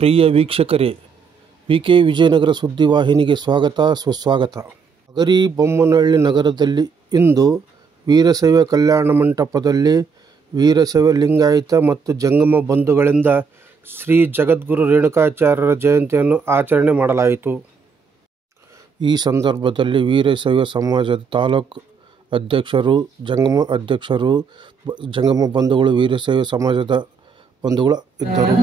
ಪ್ರಿಯ ವೀಕ್ಷಕರೇ, ವಿ.ಕೆ. ವಿಜಯನಗರ ಸುದ್ದಿವಾಹಿನಿಗೆ ಸ್ವಾಗತ ಸುಸ್ವಾಗತ. ಹಗರಿಬೊಮ್ಮನಹಳ್ಳಿ ನಗರದಲ್ಲಿ ಇಂದು ವೀರಶೈವ ಕಲ್ಯಾಣ ಮಂಟಪದಲ್ಲಿ ವೀರಶೈವ ಲಿಂಗಾಯತ ಮತ್ತು ಜಂಗಮ ಬಂಧುಗಳಿಂದ ಶ್ರೀ ಜಗದ್ಗುರು ರೇಣುಕಾಚಾರ್ಯರ ಜಯಂತಿಯನ್ನು ಆಚರಣೆ ಮಾಡಲಾಯಿತು. ಈ ಸಂದರ್ಭದಲ್ಲಿ ವೀರಶೈವ ಸಮಾಜದ ತಾಲೂಕು ಅಧ್ಯಕ್ಷರು, ಜಂಗಮ ಬಂಧುಗಳು, ವೀರಶೈವ ಸಮಾಜದ ಬಂಧುಗಳು ಇದ್ದರು.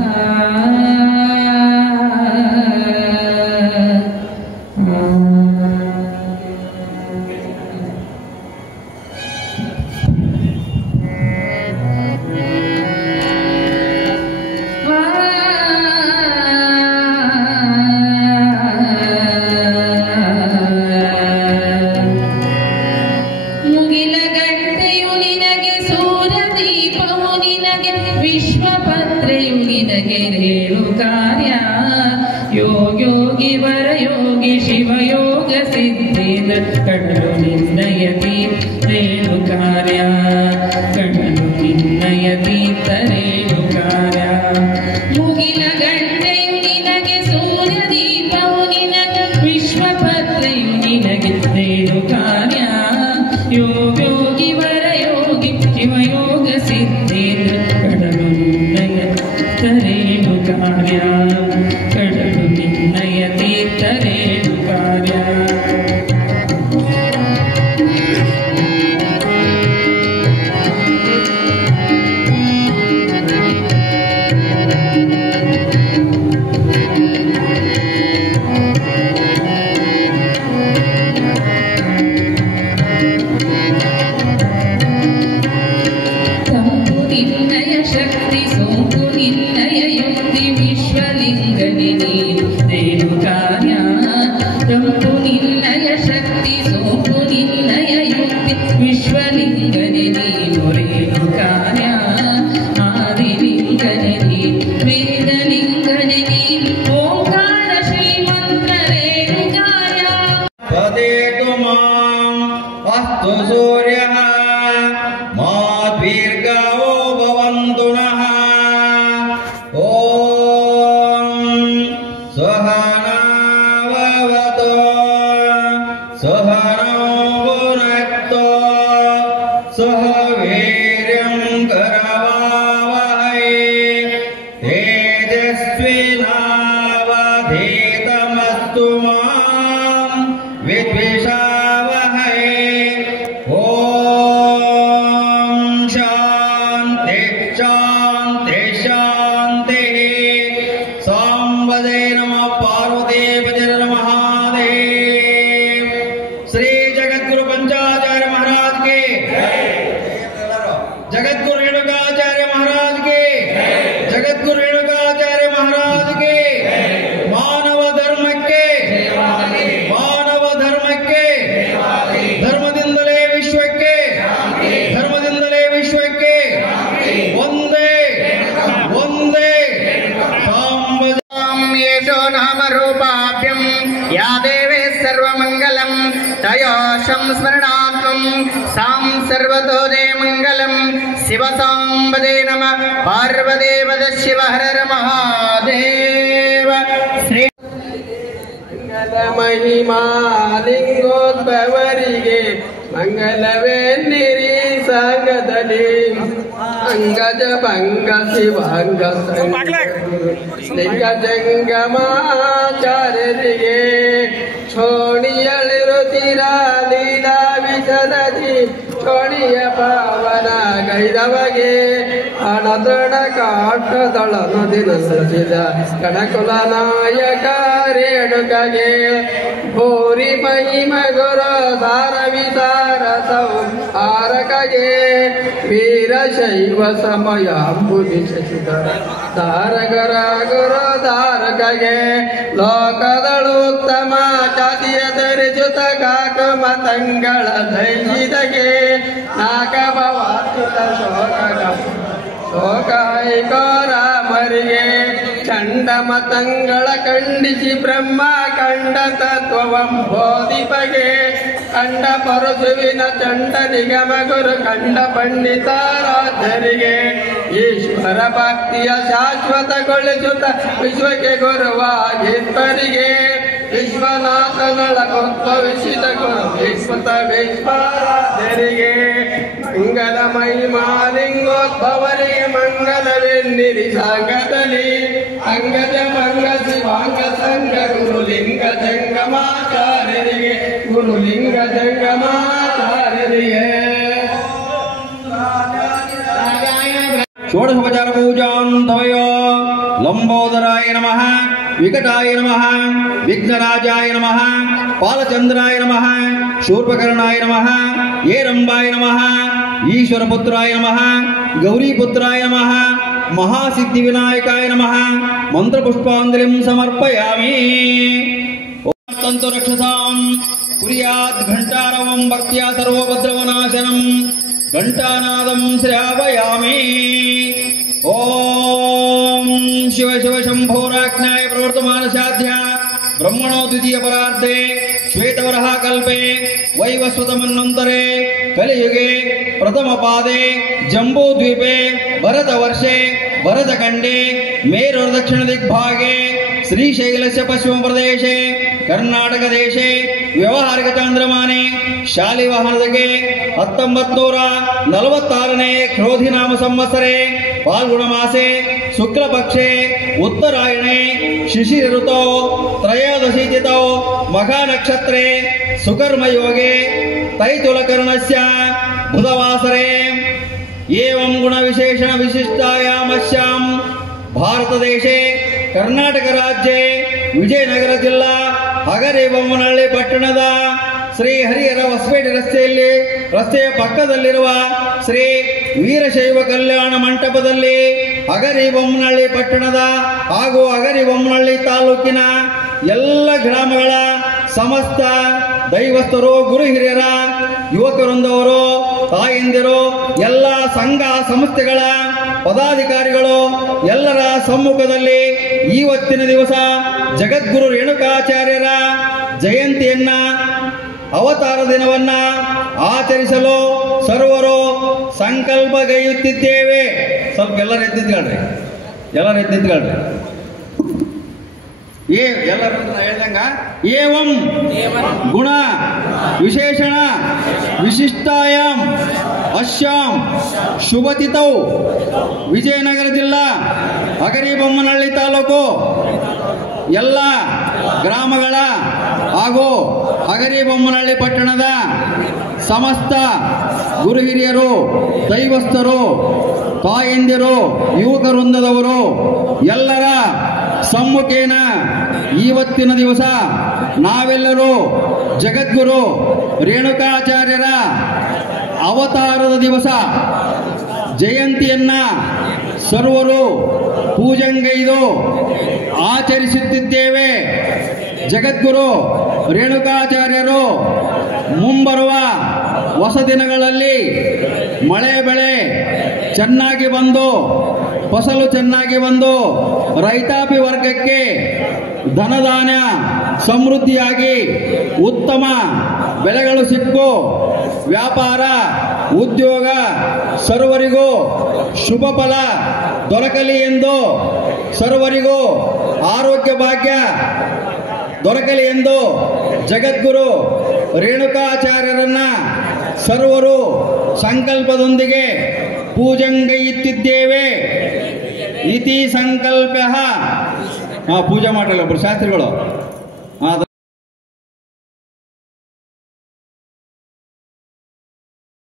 ಯೋಗಿ ವರಯೋಗಿ ಶಿವಯೋಗ ಸಿದ್ಧೇಂದ್ರ ಕಣ್ಣು ನಿನ್ನಯತಿ ರೇಣು ಕಾರ್ಯ, ಕಣ್ಣು ನಿನ್ನಯತಿ ತರೇಣು ಕಾರ್ಯ. ಮುಗಿಲ ಗಂಟೆಯು ನಿನಗೆ ಸೂರ್ಯ ದೀಪವು ನಿನಗೆ ವಿಶ್ವಪತ್ರೆಯು ನಿನಗೆ ರೇಣು ಕಾರ್ಯ. ಯೋಗಿ ವರಯೋಗಿ ಶಿವಯೋಗ ಸಿದ್ಧೇಂದ್ರ ಕಣ್ಣು ನಿನ್ನಯತಿ ತರೇಣು ಕಾರ್ಯ, ಕಡಲು ನಿನ್ನಯತಿ ತರೇಣು ಕಾರ್ಯ. ತಂಪು ನಿನ್ನಯ ಶಕ್ತಿ, ಸೋಂಕು ನಿನ್ನಯ ಯುಕ್ತಿ, ವಿಶ್ವಲಿಂಗನೆ ನೀನು ರೇಣು ಕಾರ್ಯ. ತಂಪು ನಿನ್ನಯ ಶಕ್ತಿ, ಸೋಂಕು ನಿನ್ನಯ ಯುಕ್ತಿ, ವಿಶ್ವಲಿಂಗನೆ ನೀನು ರೇಣು ಕಾರ್ಯ. ಆದಿಲಿಂಗನೆ ನೀನು, ವೇದಲಿಂಗನೆ ನೀನು, ಓಂಕಾರ ಶ್ರೀಮಂತ್ರ ರೇಣು ಕಾರ್ಯ. ಪದೇತು ಮಾಂ ಅಸ್ತು ಸೂರ್ಯಃ ಮಾದ್ವೀರ್ಗವೋ ಭವಂತು ನಃ. ಓಂ ಸಹನಾವವತು ಸಹನೋ ಭುನಕ್ತು ಸಹ ವೀರ್ಯಂ ಕರವಾವಹೈ ತೇಜಸ್ವಿನಾವಧೀತಮಸ್ತು ಮಾ ವಿದ್ವಿಷಾವಹೈ. ಓಂ ಶಾಂತಿ ಶಾಂತಿ ಶಾಂತಿ. ಸಾಂಬದೇ ನಮಃ ಪಾರ್ವತೀಪತಿ ಮಹಾದೇವ್. ಶ್ರೀ ಜಗದ್ಗುರು ಪಂಚಾಚಾರ್ಯ ಮಹಾರಾಜ್ ಕೆ, ಜಗದ್ಗುರು ರೇಣುಕಾಚಾರ್ಯ ಮಹಾರಾಜ್ ಕೆ, ಜಗದ್ಗುರು ರೇಣುಕಾಚಾರ್ಯ ಮಹಾರಾಜ್ ಕೆ. ಮಾನವ ಧರ್ಮಕ್ಕೆ, ಮಾನವ ಧರ್ಮಕ್ಕೆ, ಧರ್ಮದಿಂದಲೇ ವಿಶ್ವಕ್ಕೆ, ಧರ್ಮದಿಂದಲೇ ವಿಶ್ವಕ್ಕೆ. ಒಂದೇ ಒಂದೇ ಸಾಂಬಯೇಶೋ ನಾಮ ರೂಪಾಭ್ಯಂ ಯಾ ದೇವೇ ಸರ್ವಮಂಗಲಂ ತಯೋ ಸಂಸ್ಮರಣಾತ್ಮಂ ಸಾಂ ಸರ್ವತೋ ಜಯ ಮಂಗಲಂ. ಶಿವ ಸಾಂಬದೇ ನಮಃ ಪಾರ್ವದೇವದ ಶಿವ ಹರ ಮಹಾದೇವ. ಶ್ರೀ ಮಹಿಮಾ ಲಿಂಗೋದ್ಭವರಿಗೆ ಮಂಗಲವೆನ್ನಿರಿ ಸಂಗದಲ್ಲಿ. ಅಂಗಜ ಭಂಗ ಶಿವಾಂಗ ಲಿಂಗ ಜಂಗಮಾಚಾರ್ಯರಿಗೆ ಛೋಣಿಯಳಿರುತ್ತಿರ ಲೀಲಾ ವಿಷದದಿ ಛೋಣಿಯ ಪಾವನ ಗೈದವಗೆ ಹಣದೊಡ ಕಾಟದಳ ನದಿ ನಸಿದ ಕಣಕುಲ ನಾಯಕ ರೇಣುಕಗೆ ಭೂರಿ ಮಹಿಮ ಗುರು ಧಾರ ವಿಚಾರ ಆರಕಗೆ ವೀರಶೈವ ಸಮಯ ಅಂಬುದಿ ಶಶಿಧರ ಧಾರಕರ ಗುರು ಧಾರಕಗೆ ಲೋಕದಳು ಉತ್ತಮ ಜಾತಿಯ ಧರಿಸುತ್ತ ಕಾಕ ಮತಂಗಳ ಧೈಜಿದಗೆ ನಾಗಭವಾತ್ಯುತ ಶೋಕ ಶೋಕ ಐಕೋರಾಮರಿಗೆ ಚಂಡ ಮತಂಗಳ ಖಂಡಿಸಿ ಬ್ರಹ್ಮ ಕಂಡ ತತ್ವವಂ ಬೋಧಿಪಗೆ ಕಂಡ ಪರಶುವಿನ ಚಂಡ ನಿಗಮ ಗುರು ಕಂಡ ಪಂಡಿತಾರಾಧ್ಯರಿಗೆ ಈಶ್ವರ ಭಕ್ತಿಯ ಶಾಶ್ವತಗೊಳಿಸುತ್ತ ವಿಶ್ವಕ್ಕೆ ಗುರುವಾಗಿದ್ದರಿಗೆ ವಿಶ್ವನಾಥನೊಳಗುದ್ಭವಿಸಿದ ಗುರು ವಿಶ್ವರಾಧ್ಯರಿಗೆ ಮಂಗಲ ಮಹಿಮಾಲಿಂಗೋದ್ಭವರಿಗೆ ಮಂಗಲವೆನ್ನಿರಿ ಸಂಘದಲ್ಲಿ ಅಂಗಜ ಮಂಗ ಶಿವಾಂಗ ಸಂಘ ಗುರುಲಿಂಗ ಜಂಗಮಾಚಾರ್ಯರಿಗೆ ಗುರುಲಿಂಗ ಜಂಗಮಾಚಾರ್ಯರಿಗೆ ಷೋಡಶೋಪಚಾರ ಪೂಜಾಂ ಧವಯೋ ಲಂಬೋದರಾಯ ನಮಃ ವಿಕಟಾಯ ನಮಃ ವಿಘ್ನರಾಜಾಯ ನಮಃ ಪಾಲಚಂದ್ರಾಯ ನಮಃ ಶೂರ್ಪಕರ್ಣಾಯ ನಮಃ ಏರಂಬಾಯ ನಮಃ ಈಶ್ವರಪುತ್ರಾಯ ನಮಃ ಗೌರೀಪುತ್ರಾಯ ನಮಃ ಮಹಾಸಿದ್ಧಿವಿನಾಯಕಾಯ ನಮಃ ಮಂತ್ರಪುಷ್ಪಾಂಜಲಿಂ ಸಮರ್ಪಯಾಮಿ. ತಂತು ರಕ್ಷಸಾಂ ಕುರ್ಯಾತ್ ಘಂಟಾರವಂ ಭಕ್ತ್ಯಾ ಸರ್ವಭದ್ರವನಾಶನಂ ಘಂಟಾನಾದಂ ಶ್ರಾವಯಾಮಿ. ಓಂ ಶಿವ ಶಿವ ಶಂಭೋರಾಜ್ಞಾಯ ಪ್ರವರ್ತಮಾನಸಾಧ್ಯ ಬ್ರಹ್ಮಣೋ ದ್ವಿತೀಯ ಪರಾರ್ಧೆ ಶ್ವೇತವರಹ ಕಲ್ಪೆ ವೈವಸ್ವತಮನ್ವಂತರೆ ಕಲಿಯುಗೆ ಪ್ರಥಮ ಪಾದೆ ಜಂಬೂದ್ವೀಪೆ ಭರತವರ್ಷೆ ಭರತಖಂಡೆ ಮೇರು ದಕ್ಷಿಣ ದಿಗ್ಭಾಗೆ ಶ್ರೀಶೈಲಸ್ಯ ಪಶ್ಚಿಮ ಪ್ರದೇಶೆ ಕರ್ನಾಟಕ ದೇಶೆ ವ್ಯವಹಾರಿಕ ಚಾಂದ್ರಮಾನೆ ಶಾಲಿವಾಹನದಗೆ 1946ನೇ ಕ್ರೋಧಿನಾಮ ಸಂವತ್ಸರೆ ಫಾಲ್ಗುಣ ಮಾಸೆ ಶುಕ್ಲ ಪಕ್ಷೆ ಉತ್ತರಾಯಣೆ ಶಿಶಿರ ಋತೋ ತ್ರಯೋದಶಿ ತಿಥೌ ಮಘ ನಕ್ಷತ್ರೆ ಸುಕರ್ಮಯೋಗೆ ತೈತುಲಕರ್ಣಸ್ಯ ಬುಧವಾಸರೆ ಏವಂ ಗುಣ ವಿಶೇಷಣ ವಿಶಿಷ್ಟಾಯಾಮಸ್ಯಾಂ ಭಾರತ ದೇಶೆ ಕರ್ನಾಟಕ ರಾಜ್ಯ ವಿಜಯನಗರ ಜಿಲ್ಲಾ ಹಗರಿಬೊಮ್ಮನಹಳ್ಳಿ ಪಟ್ಟಣದ ಶ್ರೀ ಹರಿಹರ ಹೊಸಪೇಟೆ ರಸ್ತೆಯ ಪಕ್ಕದಲ್ಲಿರುವ ಶ್ರೀ ವೀರಶೈವ ಕಲ್ಯಾಣ ಮಂಟಪದಲ್ಲಿ ಹಗರಿಬೊಮ್ಮನಹಳ್ಳಿ ಪಟ್ಟಣದ ಹಾಗೂ ಹಗರಿಬೊಮ್ಮನಹಳ್ಳಿ ತಾಲೂಕಿನ ಎಲ್ಲ ಗ್ರಾಮಗಳ ಸಮಸ್ತ ದೈವಸ್ಥರು ಗುರು ಹಿರಿಯರ ಯುವಕರೊಂದವರು ತಾಯಂದಿರು ಎಲ್ಲ ಸಂಘ ಸಂಸ್ಥೆಗಳ ಪದಾಧಿಕಾರಿಗಳು ಎಲ್ಲರ ಸಮ್ಮುಖದಲ್ಲಿ ಇವತ್ತಿನ ದಿವಸ ಜಗದ್ಗುರು ರೇಣುಕಾಚಾರ್ಯರ ಜಯಂತಿಯನ್ನ ಅವತಾರ ದಿನವನ್ನ ಆಚರಿಸಲು ಸರ್ವರು ಸಂಕಲ್ಪಗೈಯುತ್ತಿದ್ದೇವೆ. ಸ್ವಲ್ಪ ಎಲ್ಲರೂ ಎದ್ದಿದ್ಗಳ್ರಿ, ಎಲ್ಲರೂ ಎದ್ದಿದ್ಗಳ್ರಿ. ಎಲ್ಲರೂ ಹೇಳ್ದಂಗ ಏವಂ ಗುಣ ವಿಶೇಷಣ ವಿಶಿಷ್ಟಾಯಾಂ ಅಶ್ಯಾಂ ಶುಭತಿಥೌ ವಿಜಯನಗರ ಜಿಲ್ಲಾ ಹಗರಿಬೊಮ್ಮನಹಳ್ಳಿ ತಾಲೂಕು ಎಲ್ಲ ಗ್ರಾಮಗಳ ಹಾಗೂ ಹಗರಿಬೊಮ್ಮನಹಳ್ಳಿ ಪಟ್ಟಣದ ಸಮಸ್ತ ಗುರು ಹಿರಿಯರು ದೈವಸ್ಥರು ತಾಯಂದಿರು ಯುವಕವೃಂದದವರು ಎಲ್ಲರ ಸಮ್ಮುಖೇನ ಇವತ್ತಿನ ದಿವಸ ನಾವೆಲ್ಲರೂ ಜಗದ್ಗುರು ರೇಣುಕಾಚಾರ್ಯರ ಅವತಾರದ ದಿವಸ ಜಯಂತಿಯನ್ನ ಸರ್ವರು ಪೂಜೆಗೈದು ಆಚರಿಸುತ್ತಿದ್ದೇವೆ. ಜಗದ್ಗುರು ರೇಣುಕಾಚಾರ್ಯರು ಮುಂಬರುವ ಹೊಸ ದಿನಗಳಲ್ಲಿ ಮಳೆ ಬೆಳೆ ಚೆನ್ನಾಗಿ ಬಂದು ಫಸಲು ಚೆನ್ನಾಗಿ ಬಂದು ರೈತಾಪಿ ವರ್ಗಕ್ಕೆ ಧನಧಾನ್ಯ ಸಮೃದ್ಧಿಯಾಗಿ ಉತ್ತಮ ಬೆಲೆಗಳು ಸಿಕ್ಕು ವ್ಯಾಪಾರ ಉದ್ಯೋಗ ಸರ್ವರಿಗೂ ಶುಭ ಫಲ ದೊರಕಲಿ ಎಂದು ಸರ್ವರಿಗೂ ಆರೋಗ್ಯ ಭಾಗ್ಯ ದೊರಕಲಿ ಎಂದು ಜಗದ್ಗುರು ರೇಣುಕಾಚಾರ್ಯರನ್ನ ಸರ್ವರು ಸಂಕಲ್ಪದೊಂದಿಗೆ ಪೂಜೆಗೈಯುತ್ತಿದ್ದೇವೆ. ಇತಿ ಸಂಕಲ್ಪ ಪೂಜೆ ಮಾಡಲ್ಲ ಒಬ್ಬರು ಶಾಸ್ತ್ರಿಗಳು